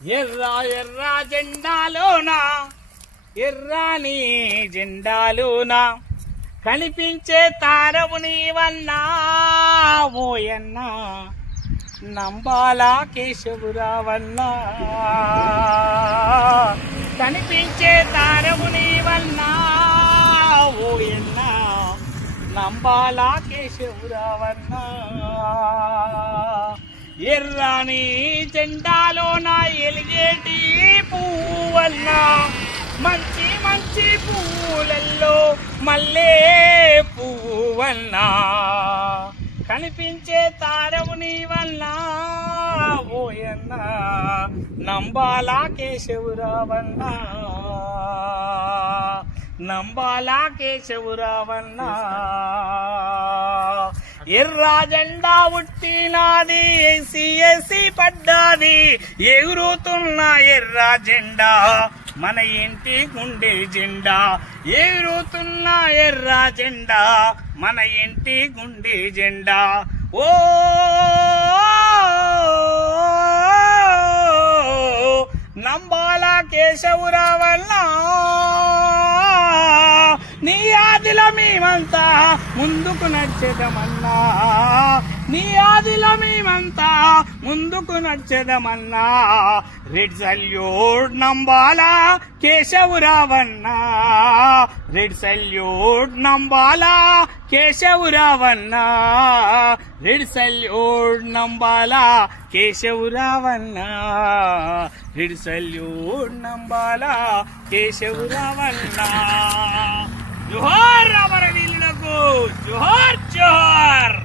ఎర్ర ఎర్ర జెండాలోన ఎర్రాని జెండాలోన కనిపించే తారవు నీవన్నా ఓయన్నా నంబాలా కేశవురావన్నా కనిపించే తారవు నీవన్నా ఓయన్నా నంబాలా కేశవురావన్నా ఎర్రాని జెండాలోన ఎలిగేటి పువ్వన్నా మంచి మంచి పువ్వులలో మల్లె పువ్వన్నా కనిపించే తారవు నీవన్నా ఓయన్నా నంబాలా కేశవురావన్నా నంబాలా కేశవురావన్నా ఎర్ర జెండా ఉట్టినాది ఎసి పడ్డాది ఎగురుతున్న ఎర్ర జెండా మన ఇంటి గుండె జెండా ఎగురుతున్న ఎర్ర జెండా మన ఇంటి గుండె జెండా ఓ నంబాలా కేశవురావన్నా నీ ఆదిలో మేమంతా ముందుకు నడిచేదమన్నా నీ ఆదిలో మేమంతా ముందుకు నడిచేదమన్నా రెడ్ సల్యూట్ నంబాలా కేశవురావన్నా రెడ్ సల్యూట్ నంబాలా కేశవురావన్నా రెడ్ సల్యూట్ నంబాలా కేశవురావన్నా రెడ్ సల్యూట్ నంబాలా కేశవురావన్నా జోహార్ అమరవీరులకు జోహార్ జోహార్.